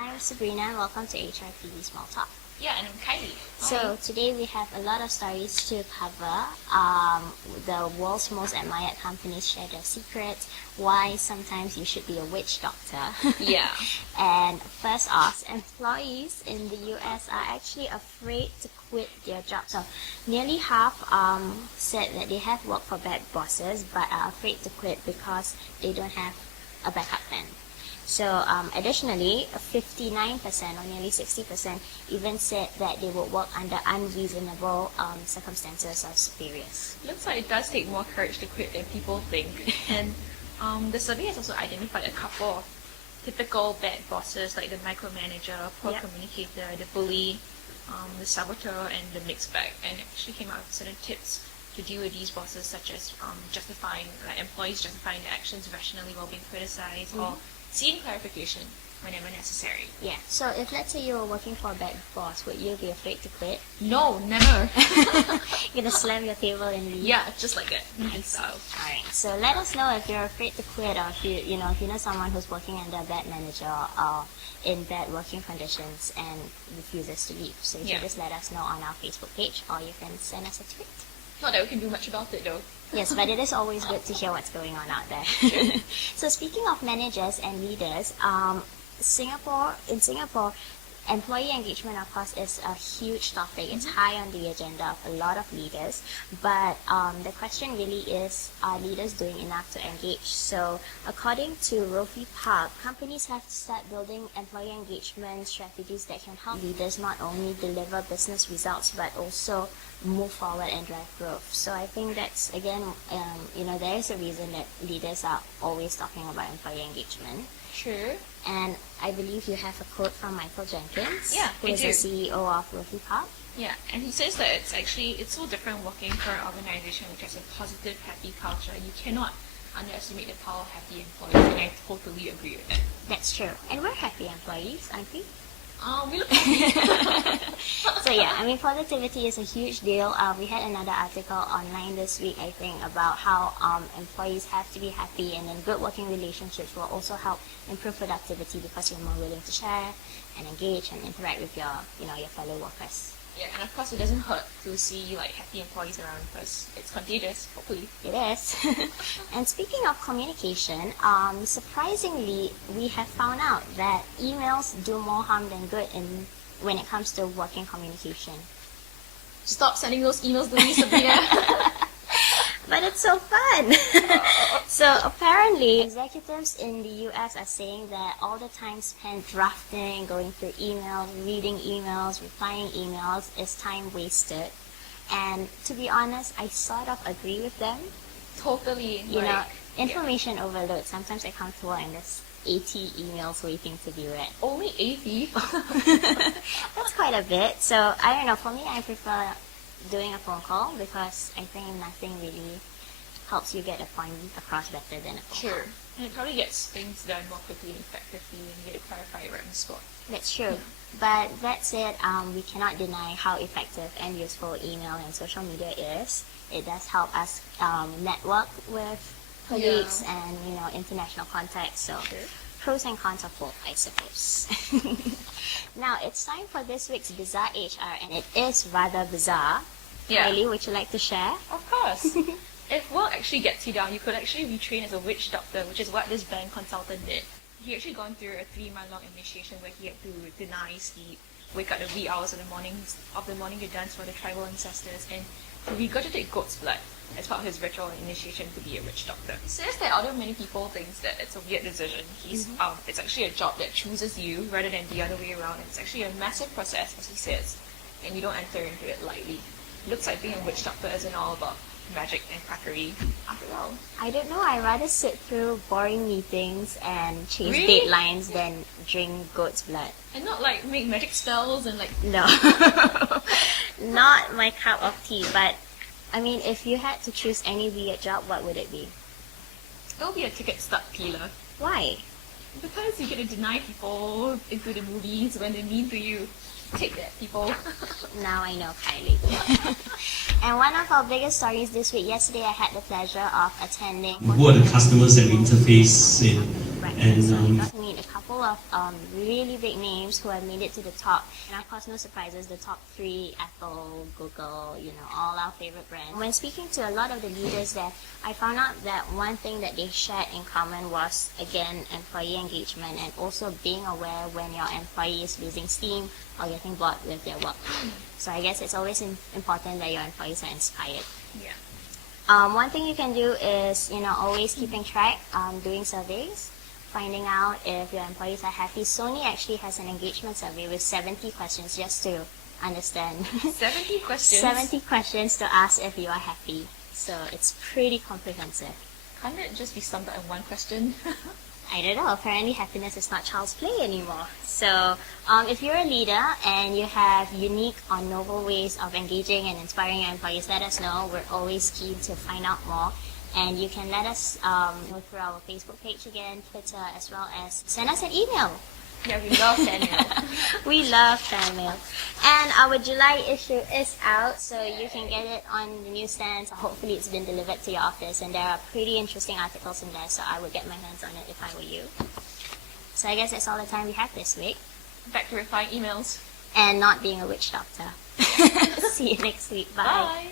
I'm Sabrina and welcome to HRPD Small Talk. Yeah, and I'm Kylie. So today we have a lot of stories to cover. The world's most admired companies share their secrets, why sometimes you should be a witch doctor. Yeah. And first off, employees in the US are actually afraid to quit their job. So nearly half said that they have worked for bad bosses but are afraid to quit because they don't have a backup plan. So additionally, 59% or nearly 60% even said that they would work under unreasonable circumstances or superiors. Looks like it does take more courage to quit than people think. And the survey has also identified a couple of typical bad bosses like the micromanager, poor communicator, the bully, the saboteur, and the mixed bag. And it actually came out with certain tips to deal with these bosses, such as employees justifying their actions rationally while being criticized, or seeking clarification whenever necessary. Yeah, so if let's say you were working for a bad boss, would you be afraid to quit? No, never. You're gonna slam your table and leave? Yeah, just like that. Nice. Alright, so let us know if you're afraid to quit, or if you know someone who's working under a bad manager or in bad working conditions and refuses to leave. So you can just let us know on our Facebook page, or you can send us a tweet. Not that we can do much about it though. Yes, but it is always good to hear what's going on out there. So speaking of managers and leaders, in Singapore, employee engagement, of course, is a huge topic. It's high on the agenda of a lot of leaders. But the question really is, are leaders doing enough to engage? So according to Rofi Park, companies have to start building employee engagement strategies that can help leaders not only deliver business results, but also move forward and drive growth. So I think that's, again, there is a reason that leaders are always talking about employee engagement. Sure. And I believe you have a quote from Michael Jenkins, who I is do. the CEO of Rofi Park. Yeah, and he says that it's so different working for an organization which has a positive, happy culture. You cannot underestimate the power of happy employees, and I totally agree with that. That's true. And we're happy employees, aren't we? We look happy. So yeah, I mean, positivity is a huge deal. We had another article online this week, I think, about how employees have to be happy, and then good working relationships will also help improve productivity because you're more willing to share and engage and interact with your fellow workers. Yeah, and of course it doesn't hurt to see happy employees around because it's contagious, hopefully. It is. And speaking of communication, surprisingly, we have found out that emails do more harm than good when it comes to working communication. Stop sending those emails to me, Sabrina. But it's so fun. So apparently, executives in the US are saying that all the time spent drafting, going through emails, reading emails, replying emails is time wasted. And to be honest, I sort of agree with them. Totally. Information overload. Sometimes I come to work and there's 80 emails waiting to be read. Only 80? That's quite a bit. So I don't know. For me, I prefer doing a phone call because I think nothing really helps you get a point across better than a phone call. And it probably gets things done more quickly and effectively when you get to clarify right on the spot. That's true. But that said, we cannot deny how effective and useful email and social media is. It does help us network with colleagues and international contacts. So pros and cons of both, I suppose. Now it's time for this week's Bizarre HR, and it is rather bizarre. Kylie, would you like to share? Of course. If work actually gets you down, you could actually retrain as a witch doctor, which is what this bank consultant did. He actually gone through a 3-month-long initiation where he had to deny sleep, wake up at wee hours of the morning to dance for the tribal ancestors, and to regurgitate goat's blood as part of his ritual initiation to be a witch doctor. He says that although many people think that it's a weird decision, it's actually a job that chooses you rather than the other way around. It's actually a massive process, as he says, and you don't enter into it lightly. It looks like being a witch doctor isn't all about magic and quackery after all. I don't know, I'd rather sit through boring meetings and chase deadlines than drink goat's blood. And not make magic spells and No. Not my cup of tea, but I mean, if you had to choose any weird job, what would it be? It'll be a ticket stub peeler. Why? Because you get to deny people into the movies when they're mean to you. Take that, people. Now I know, Kylie. And one of our biggest stories this week, yesterday I had the pleasure of attending... Who are the customers that we interface in? Right. And so we got to meet a couple of really big names who have made it to the top. And of course, no surprises, the top three, Apple, Google, all our favorite brands. When speaking to a lot of the leaders there, I found out that one thing that they shared in common was, again, employee engagement and also being aware when your employee is losing steam or getting bored with their work. So I guess it's always important that your employees are inspired. Yeah. One thing you can do is, always keeping track, doing surveys, finding out if your employees are happy. Sony actually has an engagement survey with 70 questions just to understand. 70 questions? 70 questions to ask if you are happy. So it's pretty comprehensive. Can't it just be summed up in one question? I don't know. Apparently happiness is not child's play anymore. So if you're a leader and you have unique or novel ways of engaging and inspiring your employees, let us know. We're always keen to find out more. And you can let us know through our Facebook page again, Twitter, as well as send us an email. Yeah, we love fan mail. We love fan mail. And our July issue is out, so you can get it on the newsstands. Hopefully it's been delivered to your office, and there are pretty interesting articles in there, so I would get my hands on it if I were you. So I guess that's all the time we have this week. Back to replying emails. And not being a witch doctor. See you next week. Bye. Bye.